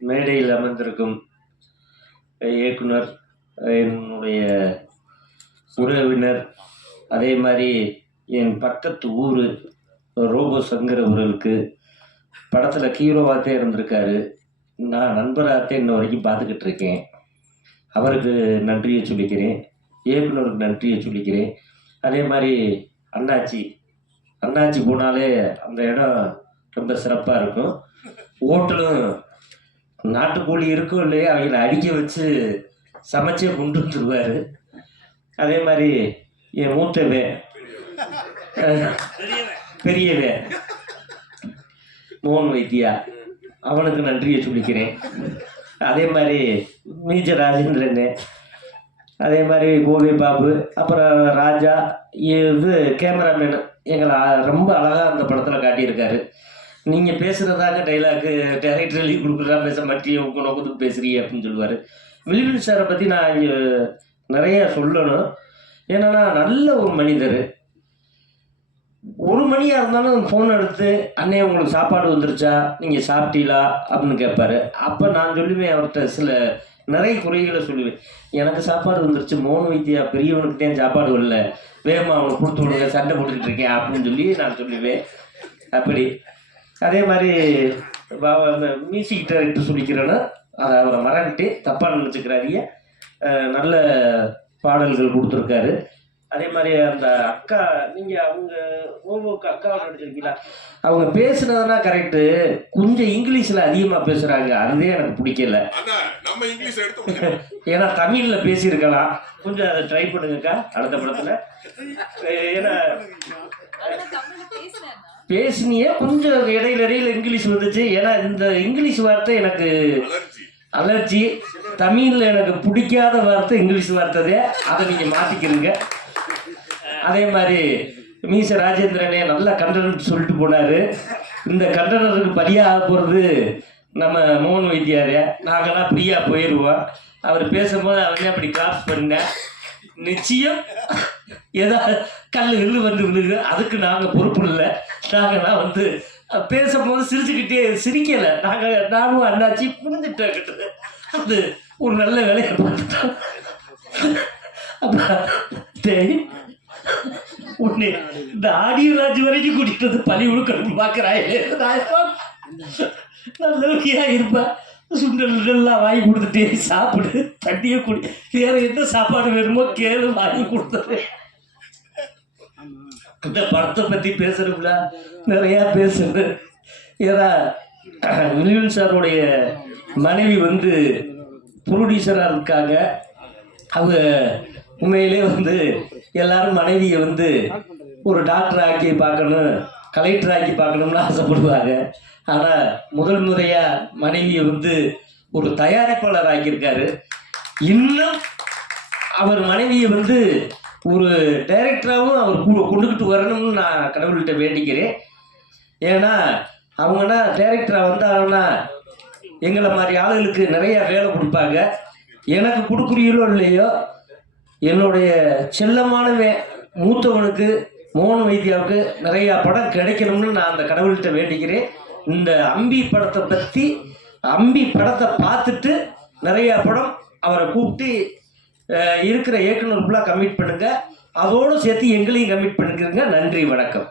மேடையில் அமர்ந்திருக்கும் இயக்குனர் என்னுடைய உறவினர் அதே மாதிரி என் பக்கத்து ஊர் ரோபோ சங்கர் அவர்களுக்கு படத்தில் ஹீரோவாகத்தே இருந்திருக்காரு. நான் நண்பராகத்தே இன்ன வரைக்கும் பார்த்துக்கிட்டு இருக்கேன். அவருக்கு நன்றியை சொல்லிக்கிறேன். இயக்குனருக்கு நன்றியை சொல்லிக்கிறேன். அதே மாதிரி அண்ணாச்சி அண்ணாச்சி போனாலே அந்த இடம் ரொம்ப சிறப்பாக இருக்கும். ஓட்டலும் நாட்டுக்கோழி இருக்கும் இல்லையா? அவங்கள அடிக்க வச்சு சமைச்சே கொண்டு வந்துருவார். அதே மாதிரி என் மூத்தவே பெரியவே மோகன் வைத்தியா. அவனுக்கு நன்றியை சொல்லிக்கிறேன். அதே மாதிரி மீஜ ராஜேந்திரன். அதே மாதிரி கோவி பாபு. அப்புறம் ராஜா. இது கேமராமேன் எங்களை ரொம்ப அழகாக அந்த படத்தில் காட்டியிருக்காரு. நீங்கள் பேசுகிறதாங்க டைலாக்கு டேரக்டர் எழுதி கொடுக்குறதா பேச மாட்டி உங்க நோக்கத்துக்கு பேசுகிறீ அப்படின்னு சொல்லுவார். மிலிபில் சாரை பற்றி நான் இங்கே நிறைய சொல்லணும். ஏன்னா நல்ல ஒரு மனிதர். ஒரு மணியாக இருந்தாலும் ஃபோன் எடுத்து அண்ணே உங்களுக்கு சாப்பாடு வந்துருச்சா? நீங்கள் சாப்பிட்டீங்களா? அப்படின்னு கேட்பாரு. அப்போ நான் சொல்லுவேன் அவர்கிட்ட சில நிறைய குறைகளை சொல்லுவேன். எனக்கு சாப்பாடு வந்துருச்சு. மோன் வைத்தியா பெரியவனுக்கு தான் சாப்பாடு இல்லை வேகமாக அவனுக்கு கொடுத்து விடுங்க. சண்டை போட்டுக்கிட்டு இருக்கேன். அப்படின்னு சொல்லி நான் சொல்லுவேன். அப்படி. அதே மாதிரி மியூசிக் டைரக்டர் சொல்லிக்கிறேன்னா அதை அவரை மறந்துட்டு தப்பாக நினச்சிக்கிறாரிய நல்ல பாடல்கள் கொடுத்துருக்காரு. அதே மாதிரி அந்த அக்கா நீங்கள் அவங்க ஓவோக்கு அக்காவை நடிச்சிருக்கீங்களா அவங்க பேசுனதுனா கரெக்டு கொஞ்சம் இங்கிலீஷில் அதிகமாக பேசுகிறாங்க அதுவே எனக்கு பிடிக்கல. நம்ம இங்கிலீஷ் எடுத்து. ஏன்னா தமிழில் பேசியிருக்கலாம். கொஞ்சம் அதை ட்ரை பண்ணுங்கக்கா அடுத்த படத்தில். ஏன்னா பேசினியே கொஞ்சம் இடையில இங்கிலீஷ் வந்துச்சு. ஏன்னா இந்த இங்கிலீஷ் வார்த்தை எனக்கு அலர்ஜி. தமிழில் எனக்கு பிடிக்காத வார்த்தை இங்கிலீஷ் வார்த்தை அதை. நீங்கள் மாற்றிக்கிறீங்க அதே மாதிரி மீச ராஜேந்திரனே நல்ல கண்டனம் சொல்லிட்டு போனார். இந்த கண்டனத்துக்கு பலியாக போகிறது நம்ம மோகன் வைத்தியாரே. நாங்களாம் ஃப்ரீயாக போயிடுவோம் அவர் பேசும்போது அவனே அப்படி கிராஸ் பண்ணேன் நிச்சயம். ஏதாவது கல் கல் வந்து விழுகு அதுக்கு நாங்கள் பொறுப்பு இல்லை. நாங்கள்லாம் வந்து பேசும்போது சிரிச்சுக்கிட்டே சிரிக்கலை. நாங்கள் நானும் அண்ணாச்சி புரிஞ்சுட்டோம் அது ஒரு நல்ல வேலையை பார்த்துட்டோம். அப்போ டேய் உன்னை இந்த ஆடியோ ராஜ் வரைக்கும் கூட்டிட்டு வந்து பழி உழுக்கணும்னு பார்க்குறாயே. நல்ல இருப்பேன் சுண்டல் எல்லாம் வாங்கி கொடுத்துட்டே சாப்பிடு தண்ணியை குடி. வேற எந்த சாப்பாடு வேணுமோ கேளு வாங்கி கொடுத்துரு இந்த படத்தை பற்றி பேசுறதுல நிறையா பேசுறது ஏன்னா வில்லியன் சாருடைய மனைவி வந்து ப்ரொடியூசராக இருக்காங்க. அவங்க உண்மையிலே வந்து எல்லாரும் மனைவியை வந்து ஒரு டாக்டர் ஆக்கி பார்க்கணும். கலெக்டர் ஆக்கி பார்க்கணும்னு ஆசைப்படுவாங்க. ஆனால் முதல் முறையாக மனைவியை வந்து ஒரு தயாரிப்பாளர் ஆக்கியிருக்காரு. இன்னும் அவர் மனைவியை வந்து ஒரு டைரக்டராகவும் அவர் கொண்டுக்கிட்டு வரணும்னு நான் கடவுள்கிட்ட வேண்டிக்கிறேன். ஏன்னா அவங்கன்னா டைரக்டராக வந்தாங்கன்னா எங்களை மாதிரி ஆளுகளுக்கு நிறைய வேலை கொடுப்பாங்க. எனக்கு கொடுக்குறீங்களோ இல்லையோ என்னுடைய செல்லமானவன் மூத்தவனுக்கு மோகன் வைத்தியாவுக்கு நிறையா படம் கிடைக்கணும்னு நான் அந்த கடவுள்கிட்ட வேண்டிக்கிறேன். இந்த அம்பி படத்தை பற்றி அம்பி படத்தை பார்த்துட்டு நிறையா படம் அவரை கூப்பிட்டு இருக்கிற இயக்குனர் ஃபுல்லாக கமிட் பண்ணுங்கள் அதோடு சேர்த்து எங்களையும் கமிட் பண்ணிக்கிறங்க. நன்றி வணக்கம்.